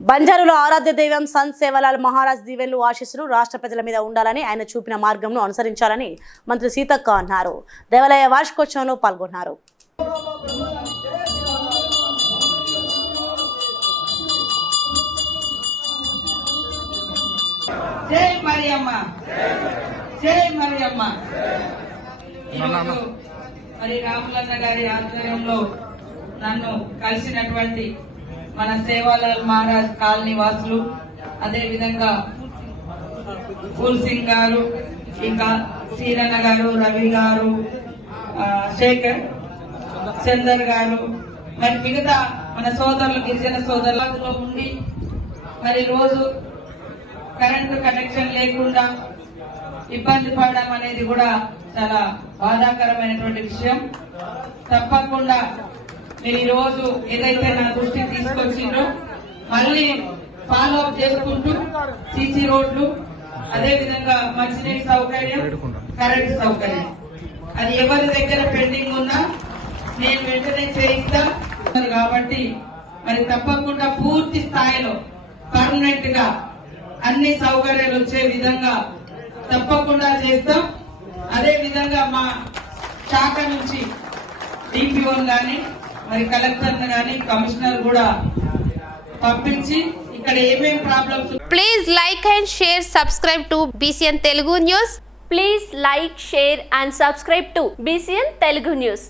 బంజారులో ఆరాధ్య దైవం సంత్ సేవలాల్ మహారాజ్ దీవెన్లు ఆశీస్సులు రాష్ట్ర ప్రజల మీద ఉండాలని ఆయన చూపిన మార్గంను అనుసరించాలని మంత్రి సీతక్క అన్నారు. దేవాలయ వార్షికోత్సవంలో పాల్గొన్నారు. జై మరియమ్మ. జై మరియమ్మ. మరి రాములన్న గారి ఆధ్వర్యంలో నన్ను కలిసినటువంటి మన సేవాలాల్ మహారాజ్ కాలనీ వాసులు అదే విధంగా సింగ్ గారు ఇంకా సీరన్న గారు రవి గారు శేఖర్ చందర్ గారు మరి మిగతా మన సోదరులు గిరిజన సోదరులలో ఉండి మరి రోజు కరెంటు కనెక్షన్ లేకుండా ఇబ్బంది పడడం అనేది కూడా చాలా బాధాకరమైనటువంటి విషయం. తప్పకుండా మీరు ఈరోజు రోజు ఏదైతే నా దృష్టికి తీసుకొచ్చిందో మళ్ళీ ఫాలో అప్ చేసుకుంటూ సీసీ రోడ్లు అదే విధంగా మంచినీటి సౌకర్యం కరెంటు సౌకర్యం. అది ఎవరి దగ్గర పెండింగ్ ఉన్నా నేను వెంటనే చేయిస్తా. కాబట్టి మరి తప్పకుండా పూర్తి స్థాయిలో పర్మనెంట్గా అన్ని సౌకర్యాలు వచ్చే విధంగా తప్పకుండా చేస్తాం. అదే విధంగా మా శాఖ నుంచి డిపిఓ గాని మరి కలెక్టర్ గాని కమిషనర్ కూడా పంపించి ఇక్కడ ఏమేం problems Please like and share, subscribe to BCN Telugu News. Please like, share and subscribe to BCN Telugu News.